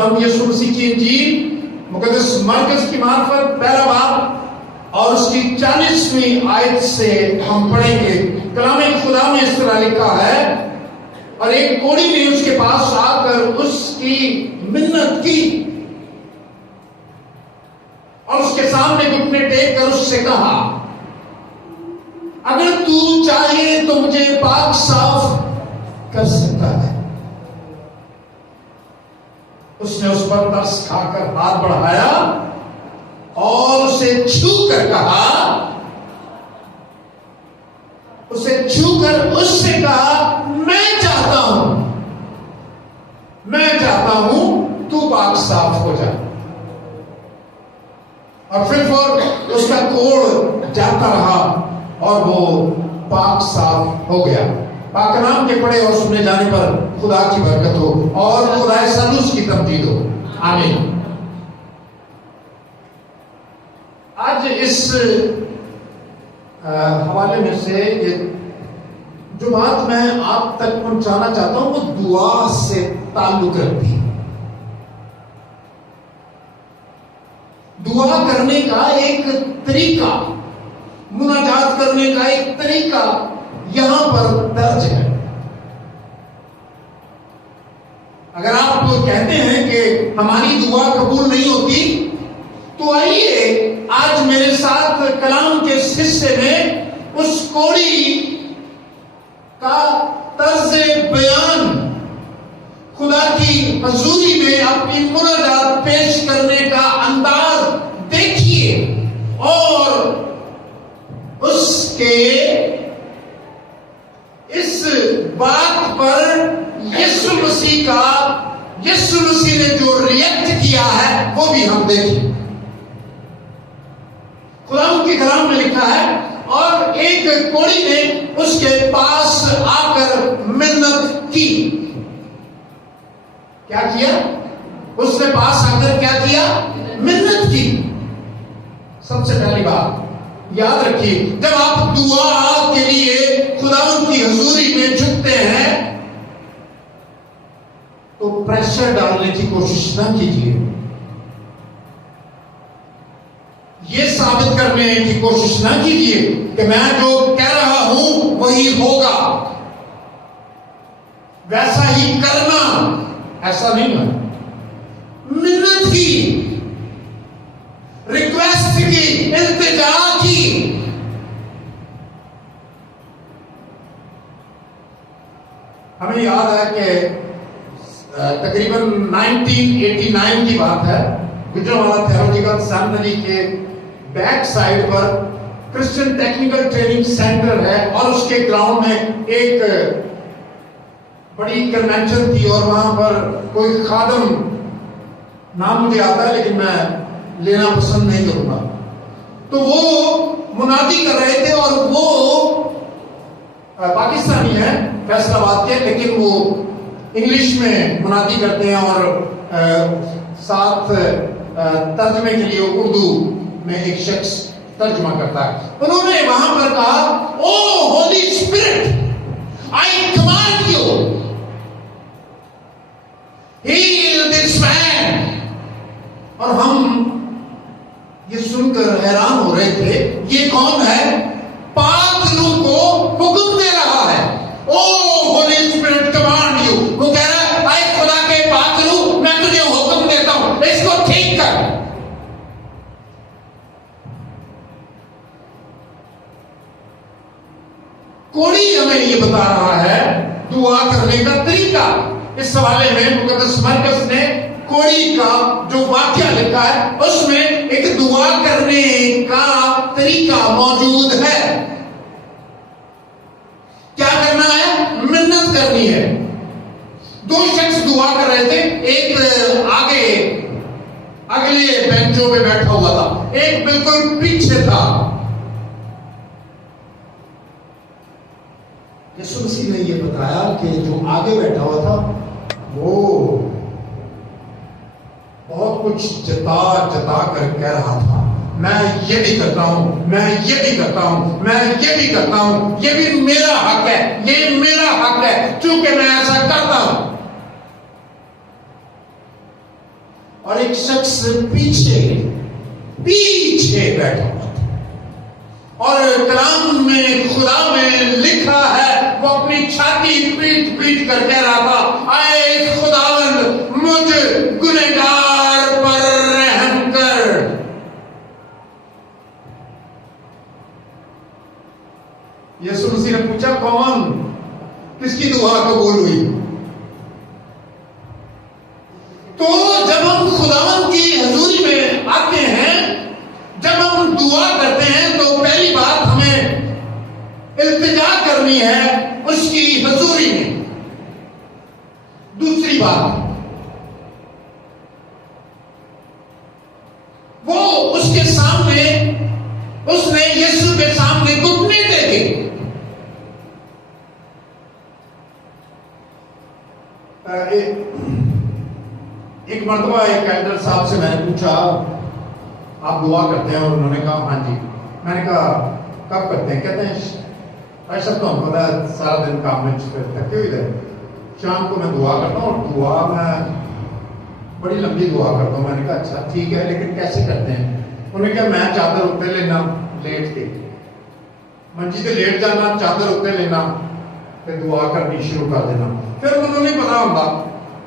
हम यीशु मसीह की इंजील मुकद्दस मरकस की मार्फत पहला बाब और उसकी 40वीं आयत से हम पढ़ेंगे। कलाम खुदा में इस तरह लिखा है, और एक कोढ़ी ने उसके पास आकर उसकी मिन्नत की और उसके सामने घुटने टेक कर उससे कहा, अगर तू चाहे तो मुझे पाक साफ कर सकता है। उसने उस पर तरस खाकर हाथ बढ़ाया और उसे छू कर कहा, उससे कहा, मैं चाहता हूं तू पाक साफ हो जा। और फिर उसका कोढ़ जाता रहा और वो पाक साफ हो गया। पाक नाम के पढ़े और सुने जाने पर खुदा की बरकत हो और खुदा सलूस की तब्दील हो। आमीन। आज इस हवाले में से जो बात मैं आप तक पहुंचाना चाहता हूं वो दुआ से ताल्लुक रखती है। दुआ करने का एक तरीका, मुनाजात करने का एक तरीका यहां पर दर्ज है। अगर आप कहते हैं कि हमारी दुआ कबूल नहीं होती, तो आइए आज मेरे साथ कलाम के इस हिस्से में उस कोढ़ी का तर्ज़े बयान, खुदा की हजूरी में अपनी मुनाजात पेश करने का अंदाज देखिए और उसके इस बात पर यीशु मसीह ने जो रिएक्ट किया है वो भी हम देखें। खुदा के कलाम में लिखा है, और एक कोढ़ी ने उसके पास आकर मिन्नत की। क्या किया? उसने पास आकर क्या किया? मिन्नत की। सबसे पहली बात याद रखिए, जब आप दुआ के लिए खुदा की हजूरी में झुकते हैं तो प्रेशर डालने की कोशिश ना कीजिए, यह साबित करने की कोशिश ना कीजिए कि मैं जो कह रहा हूं वही होगा, वैसा ही करना, ऐसा नहीं है। मिन्नत की, रिक्वेस्ट की, इल्तिजा की। हमें याद है कि तकरीबन 1989 की बात है, गुजरावाला थियोलॉजिकल सेमिनरी के बैक साइड पर क्रिश्चियन टेक्निकल ट्रेनिंग सेंटर है और उसके ग्राउंड में एक बड़ी कन्वेंशन थी और वहां पर कोई खादम, नाम मुझे आता है लेकिन मैं लेना पसंद नहीं करूंगा, तो वो मुनादी कर रहे थे और वो पाकिस्तानी है, फैसलाबाद के, लेकिन वो इंग्लिश में मुनादी करते हैं और साथ तर्जमे के लिए उर्दू में एक शख्स तर्जमा करता है। उन्होंने वहां पर कहा, O Holy Spirit, I command you heal this man. और हम ये सुनकर हैरान हो रहे थे, ये कौन है? पाक रूह को हुक्म दे रहा है, ओ होली स्पिरिट कमांड यू। वो कह रहा है, आए खुदा के पाक रूह, मैं तुझे हुक्म देता हूं, इसको ठीक कर। कोढ़ी हमें ये बता रहा है दुआ करने का तरीका। इस हवाले में मुकद्दस मरकस ने कोढ़ी का जो वाक्य लिखा है उसमें एक दुआ करने का तरीका मौजूद है। क्या करना है? मिन्नत करनी है। दो शख्स दुआ कर रहे थे, एक आगे अगले बेंचों पे बैठा हुआ था, एक बिल्कुल पीछे था। यीशु मसीह ने यह बताया कि जो आगे बैठा हुआ था वो बहुत कुछ जता कर कह रहा था, मैं ये भी करता हूं, मैं ये भी करता हूं, मैं ये भी करता हूं, ये भी मेरा हक है, ये मेरा हक है, क्योंकि मैं ऐसा करता हूं। और एक शख्स पीछे पीछे बैठा हुआ था। और कलाम में खुदा में लिखा है, वो अपनी छाती पीट पीट कर कह रहा था, आए खुदावंद मुझ गुनहगार पर रहम कर। यीशु मसीह ने पूछा, कौन, किसकी दुआ कबूल हुई? तो जब हम खुदावंद की हजूरी में आते हैं, जब हम दुआ करते हैं, तो पहली बात हमें इल्तिजा करनी है उसकी हजूरी में। दूसरी बात, वो उसके सामने, उसने यीशु के सामने घुटने टेके। एक मर्तबा एक एल्डर साहब से मैंने पूछा, आप दुआ करते हैं? और उन्होंने कहा हाँ जी। मैंने कहा कब करते हैं? कहते हैं ऐसा तो हमको पता है, सारा दिन काम में थके हुए थे, शाम को मैं दुआ करता हूँ, और दुआ मैं बड़ी लंबी दुआ करता हूँ। मैंने कहा अच्छा ठीक है, लेकिन कैसे करते हैं? उन्होंने कहा मैं चादर उत्ते लेना, लेट के मंजी से लेट जाना, चादर उत्ते लेना, फिर दुआ करनी शुरू कर देना। फिर उन्होंने पता होगा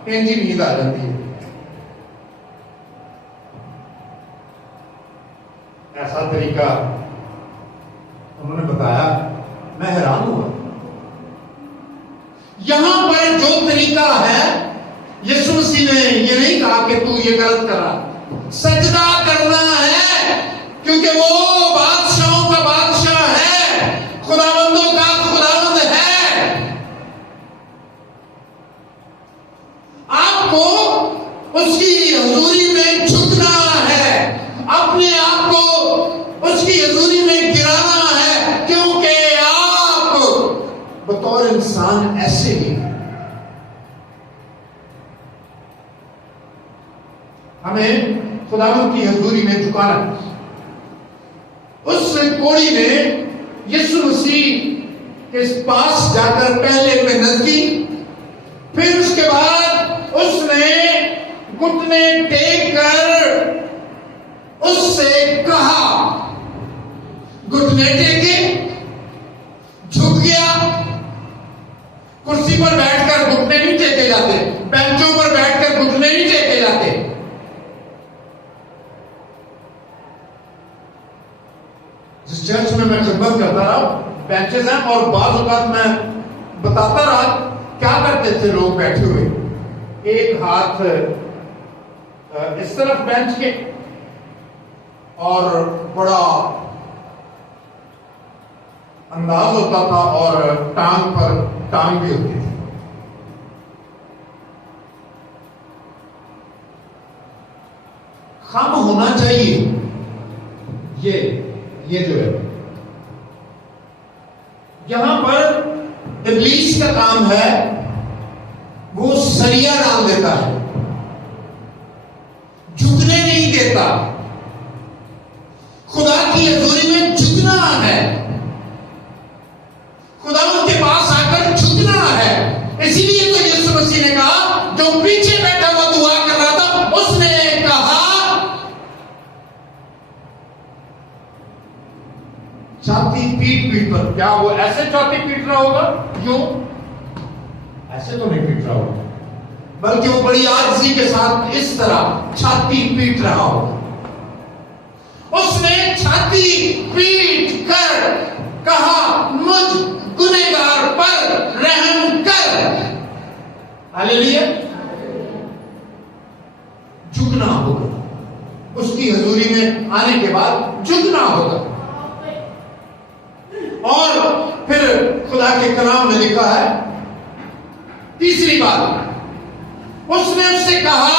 इंजी नींद आ जाती है। ऐसा तरीका उन्होंने बताया, मैं हैरान हुआ। यहां पर जो तरीका है, यीशु मसीह ने ये नहीं कहा कि तू ये गलत कर रहा, सजदा करना है, क्योंकि वो बादशाहों का बादशाह है, खुदावंदों का खुदावंद है। आपको उसकी हजूरी में झुकना है, अपने आप को उसकी हजूरी में गिराना है, क्योंकि आप बतौर इंसान ऐसे ही, हमें खुदावंद की हजूरी में झुकाना है। उस कोड़ी ने यीशु मसीह के पास जाकर पहले मेहनत की, फिर उसके बाद उसने घुटने टेक कर उससे कहा, घुटने टेके, झुक गया। कुर्सी पर बैठकर घुटने नहीं टेके जाते, बेंचों पर बैठकर घुटने नहीं टेके जाते। जिस चर्च में मैं खिदमत करता रहा, बेंचेस हैं, और बाज़ औक़ात मैं बताता रहा क्या करते थे लोग बैठे हुए, एक हाथ इस तरफ बेंच के, और बड़ा अंदाज होता था, और टांग पर टांग भी होती थी। खम होना चाहिए। ये जो है, यहां पर इब्लीस का काम है, वो सरिया डाल देता है, झुकने नहीं देता। खुदा की हजूरी में झुकना है, खुदा उनके पास आकर झुकना है। इसीलिए तो यीशु मसीह ने कहा, जो पीछे बैठा हुआ दुआ कर रहा था, उसने कहा, छाती पीट पीट पर। क्या वो ऐसे छाती पीट रहा होगा? क्यों? ऐसे तो नहीं पीट रहा होगा, बल्कि वो बड़ी आजिज़ी के साथ इस तरह छाती पीट रहा होगा। उसने छाती पीट कर कहा, मुझ गुनहगार पर रहम कर। हालेलुया। झुकना होगा, उसकी हजूरी में आने के बाद झुकना होगा। और फिर खुदा के कलाम में लिखा है, तीसरी बात, उसने उससे कहा,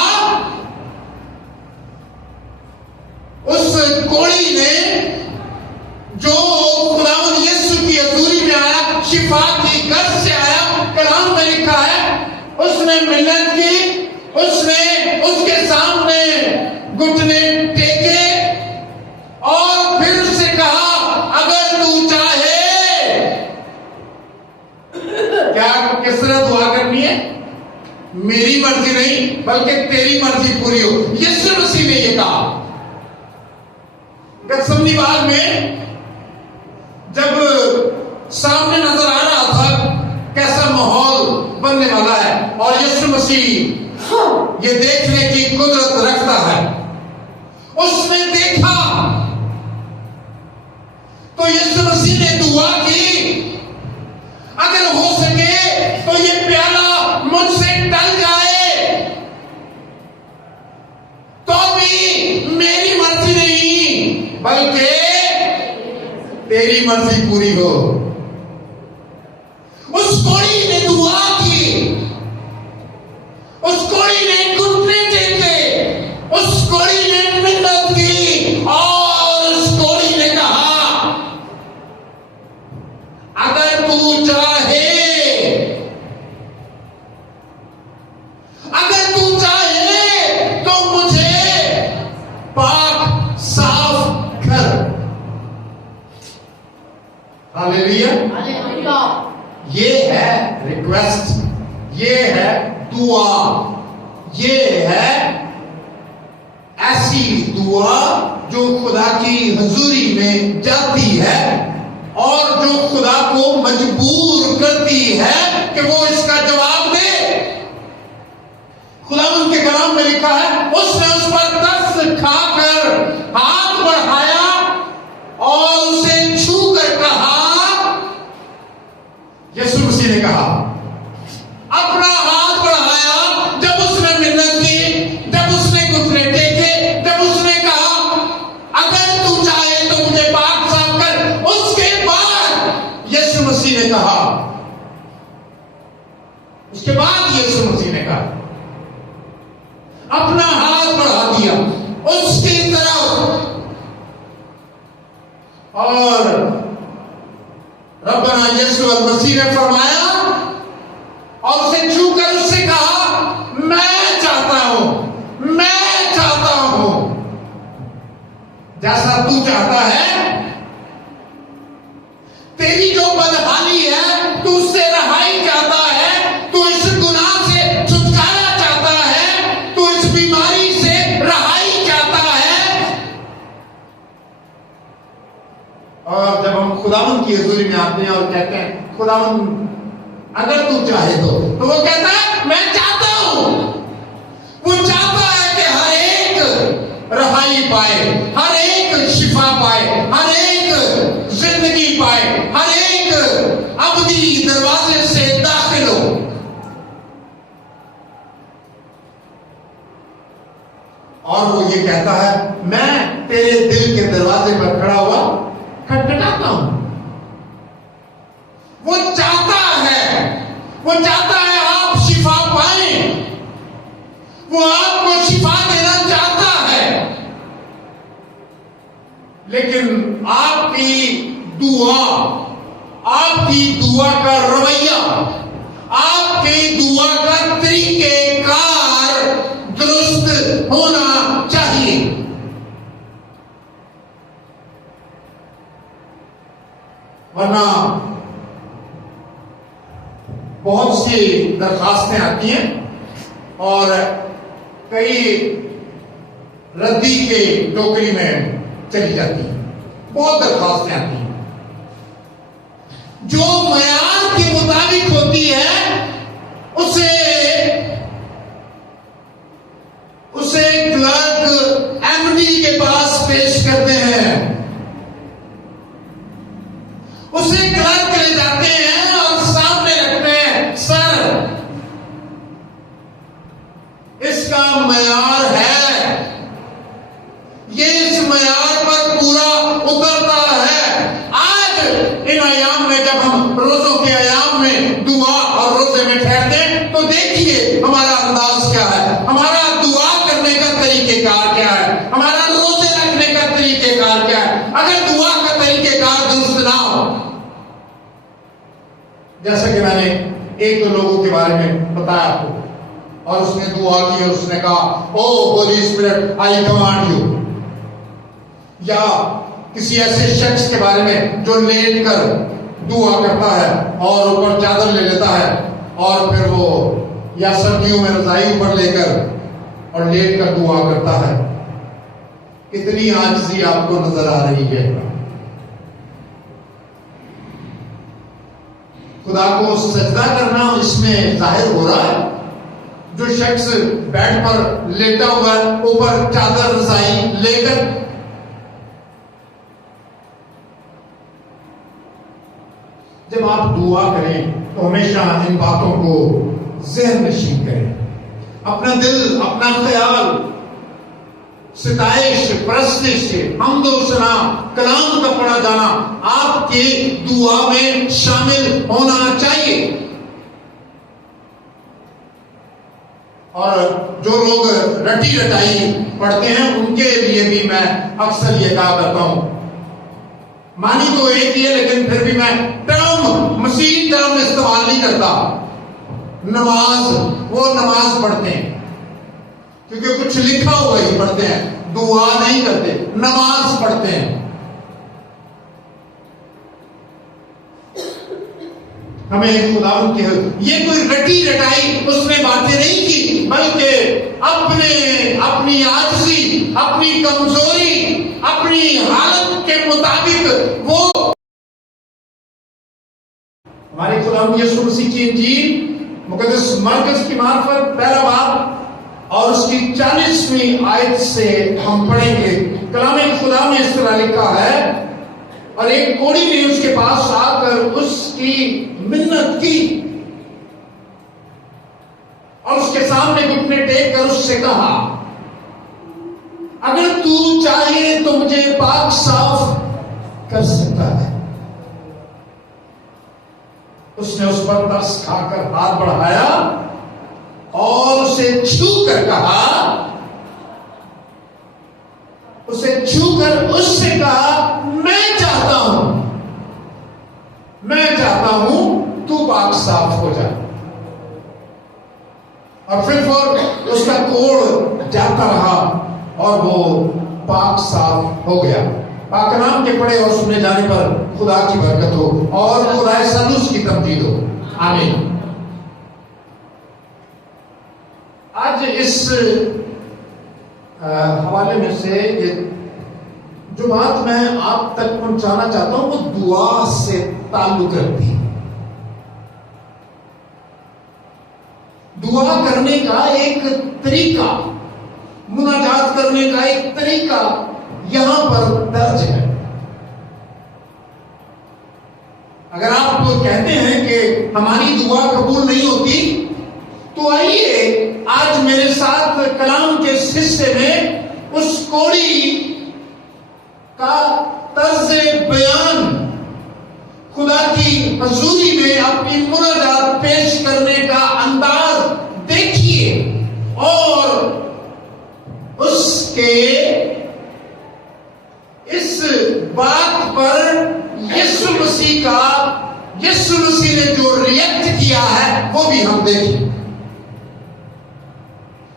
उस कोड़ी ने जो खुदावंद यीशु की हजूरी में आया, शिफा की गर्ज से आया, कलाम में लिखा है, उसने मिन्नत की, उसने उसके सामने घुटने टेके, और फिर उससे कहा, अगर तू चाहे, क्या किस तरह दुआ करनी है? मेरी मर्जी नहीं बल्कि तेरी मर्जी पूरी हो। यीशु मसीह ने यह कहा। गत्समनी बाग में जब सामने नजर आ रहा था कैसा माहौल बनने वाला है और यीशु मसीह ये देखने की कुदरत रखता है, उसने देखा तो यीशु मसीह ने दुआ की, अगर हो सके तो ये प्याला मुझसे टल जाए तो भी मेरी मर्जी नहीं बल्कि तेरी मर्जी पूरी हो। उस कोड़ी ने दुआ की, उस कोड़ी ने घुटने टेके, उस कोड़ी ने मिन्नत की और उस कोड़ी ने कहा, अगर तू चाहे, अगर तू चाहे तो मुझे पाक साफ कर। हालेलुया। ये है रिक्वेस्ट, ये है दुआ, ये है ऐसी दुआ जो खुदा की हुजूरी में जाती है और जो खुदा को मजबूर करती है कि वो इसका जवाब दे। खुदा उनके कलाम में लिखा है, उसने उस पर तरस खाकर हाथ बढ़ाया और उसे छू कर कहा, यीशु मसीह ने कहा, अपना हाथ बढ़ाया, जब उसने मिन्नत की, जब उसने घुटने टेके, जब उसने कहा अगर तू चाहे तो मुझे पाक साफ कर, उसके बाद यीशु मसीह ने कहा, उसके बाद यीशु मसीह ने कहा, अपना हाथ बढ़ा दिया उसकी तरफ और रब्बना यीशु मसीह ने फरमाया और उसे छूकर उससे कहा, मैं चाहता हूं, मैं चाहता हूं जैसा तू चाहता है, तेरी जो बदहाली है तू उससे रहाई चाहता है, तू इस गुनाह से छुटकारा चाहता है, तू इस बीमारी से रहाई चाहता है। और जब हम खुदावंद की हुजूरी में आते हैं और कहते हैं खुदावंद अगर तू चाहे तो वो कहता है मैं चाहता हूं। वो चाहता है कि हर एक रहाई पाए, हर एक शिफा पाए, हर एक जिंदगी पाए, हर एक अबदी दरवाजे से दाखिल हो। और वो ये कहता है मैं तेरे दिल के दरवाजे पर खड़ा हुआ खटखटाता हूं। वो चाहता है, वो चाहता है आप शिफा पाए, वो आपको शिफा देना चाहता है, लेकिन आपकी दुआ का रवैया, आपकी दुआ का तरीकेकार दुरुस्त होना चाहिए। वरना बहुत सी दरखास्तें आती हैं और कई रद्दी के टोकरी में चली जाती हैं। बहुत दरखास्तें आती हैं जो मयार के मुताबिक होती है, उसे क्लर्क एमडी के पास पेश करते हैं, उसे क्लर्क ले जाते हैं और सामने रखते हैं, सर इसका मयार है, ये इस मयार पर पूरा उतरता है। आज इन अयाम में जब हम रोजों के अयाम में दुआ और रोजे में ठहरते हैं तो देखिए हमारा अंदाज क्या है, हमारा दुआ करने का तरीकेकार क्या है, हमारा रोजे रखने का तरीकेकार क्या है। अगर दुआ का तरीकेकार दुरुस्त ना हो, जैसा कि मैंने एक दो लोगों के बारे में बताया आपको, और उसने दुआ की और उसने कहा O Holy Spirit I command you, या किसी ऐसे शख्स के बारे में जो लेट कर दुआ करता है और ऊपर चादर ले लेता है और फिर वो या सर्दियों में रजाई ऊपर लेकर और लेट कर दुआ करता है। कितनी आजिज़ी आपको नजर आ रही है। खुदा को सजदा करना इसमें जाहिर हो रहा है। जो शख्स बेड पर लेटा हुआ है, ऊपर चादर रजाई लेकर, जब आप दुआ करें तो हमेशा इन बातों को ज़हन नशीन करें। अपना दिल, अपना ख्याल सिताइश, परस्तिश, हम्द व सना, कलाम का पढ़ा जाना आपके दुआ में शामिल होना चाहिए। और जो लोग रटी रटाई पढ़ते हैं उनके लिए भी मैं अक्सर ये कहा करता हूं, मानी तो एक ही है लेकिन फिर भी मैं मसीह टर्म इस्तेमाल नहीं करता। नमाज, वो नमाज पढ़ते हैं क्योंकि कुछ लिखा हुआ ही पढ़ते हैं, दुआ नहीं करते, नमाज पढ़ते हैं। हमें खुदा की, ये कोई रटी रटाई उसने बातें नहीं की, बल्कि अपनी आजिज़ी, अपनी कमजोरी, अपनी हालत के मुताबिक वो हमारे खुदा यीशु मसीह की इंजील मुकद्दस मरकज़ की मार्फत पहला बाब और उसकी 40वीं आयत से हम पढ़ेंगे। कलाम खुदा में इस तरह लिखा है, और एक कोढ़ी ने उसके पास आकर उसकी मिन्नत की और उसके सामने घुटने टेक कर उससे कहा, अगर तू चाहे तो मुझे पाक साफ कर सकता है। उसने उस पर तरस खाकर हाथ बढ़ाया और उसे छू कर कहा, उससे कहा, मैं चाहता हूं तू पाक साफ हो जाए। और फिर उसका कोढ़ जाता रहा और वो पाक साफ हो गया। पाक नाम के पढ़े और सुने जाने पर खुदा की बरकत हो और खुदा सलूस की तब्दील हो। आमीन। आज इस हवाले में से जो बात मैं आप तक पहुंचाना चाहता हूं वो दुआ से ताल्लुक रखती है। दुआ करने का एक तरीका, मुनाजात करने का एक तरीका यहां पर दर्ज है। अगर आप कहते हैं कि हमारी दुआ कबूल नहीं होती, तो आइए आज मेरे साथ कलाम के इस हिस्से में उस कोढ़ी का तर्ज़े बयान, खुदा की हजूरी में अपनी मुनाजात पेश करने का अंदाज देखिए और उसके इस बात पर यीशु मसीह ने जो रिएक्ट किया है वो भी हम देखें।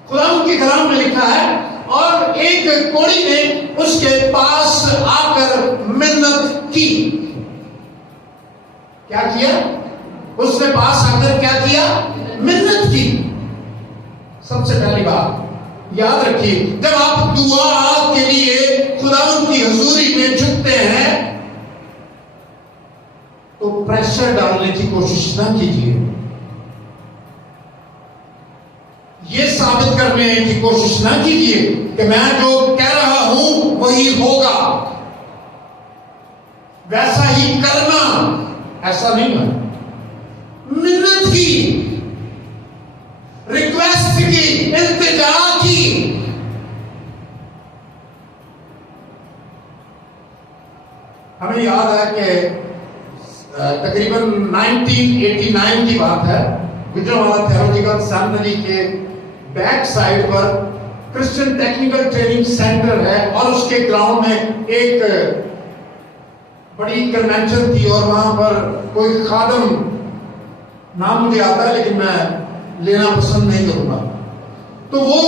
कुरान के कलाम में लिखा है, और एक कोढ़ी ने उसके पास आकर मिन्नत की। क्या किया? उसने पास आकर क्या किया? मिन्नत की। सबसे पहली बात याद रखिए, जब आप दुआ के लिए खुदा की हजूरी में झुकते हैं तो प्रेशर डालने की कोशिश ना कीजिए, ये साबित करने की कोशिश ना कीजिए कि मैं जो कह रहा हूं वही होगा, वैसा ही करना, ऐसा नहीं है। मिन्नत की, रिक्वेस्ट की, इल्तिजा की। हमें याद है कि तकरीबन 1989 की बात है, गुजरांवाला थियोलॉजिकल सेमिनरी के बैक साइड पर क्रिश्चियन टेक्निकल ट्रेनिंग सेंटर है और उसके ग्राउंड में एक बड़ी कन्वेंशन थी और वहां पर कोई खादम, नाम मुझे आता है लेकिन मैं लेना पसंद नहीं करूंगा, तो वो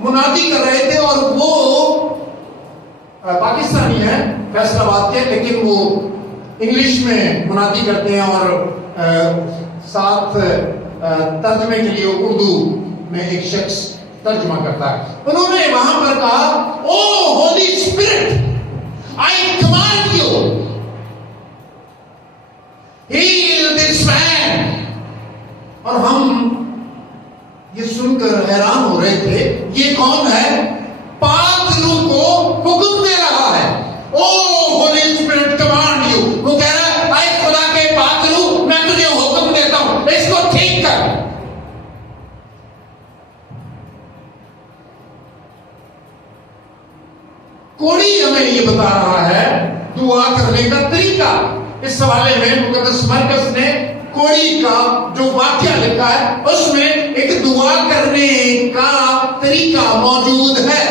मुनादी कर रहे थे और वो पाकिस्तानी है फैसलाबाद के, लेकिन वो इंग्लिश में मुनादी करते हैं और साथ तर्जमे के लिए उर्दू में एक शख्स तर्जमा करता है, उन्होंने वहां पर कहा, O Holy Spirit, I command you, heal this man. और हम ये सुनकर हैरान हो रहे थे, ये कौन है? पाक रूह को हुक्म दे रहा है, ओ होली स्पिरिट कमांड यू। वो कह रहा है, आए खुदा के पाक रूह, मैं तुझे हुक्म देता हूं, इसको ठीक कर। कोड़ी हमें ये बता रहा है दुआ करने का तरीका। इस हवाले में मुकद्दस मरकस ने कोड़ी का जो वाक्य लिखा है उसमें एक दुआ करने का तरीका मौजूद है।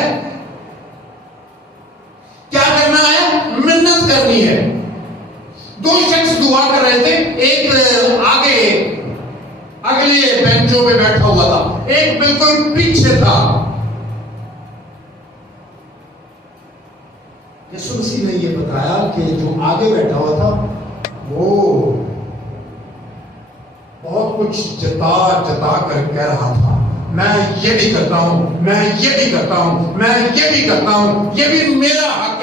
क्या करना है? मिन्नत करनी है। दो शख्स दुआ कर रहे थे, एक आगे अगले बेंचों पे बैठा हुआ था, एक बिल्कुल पीछे था। यीशु मसीह ने यह बताया कि जो आगे बैठा हुआ था वो बहुत कुछ जता जता कर कह रहा था, मैं ये भी करता हूं, मैं ये भी करता हूं, मैं ये भी करता हूं, ये भी मेरा हक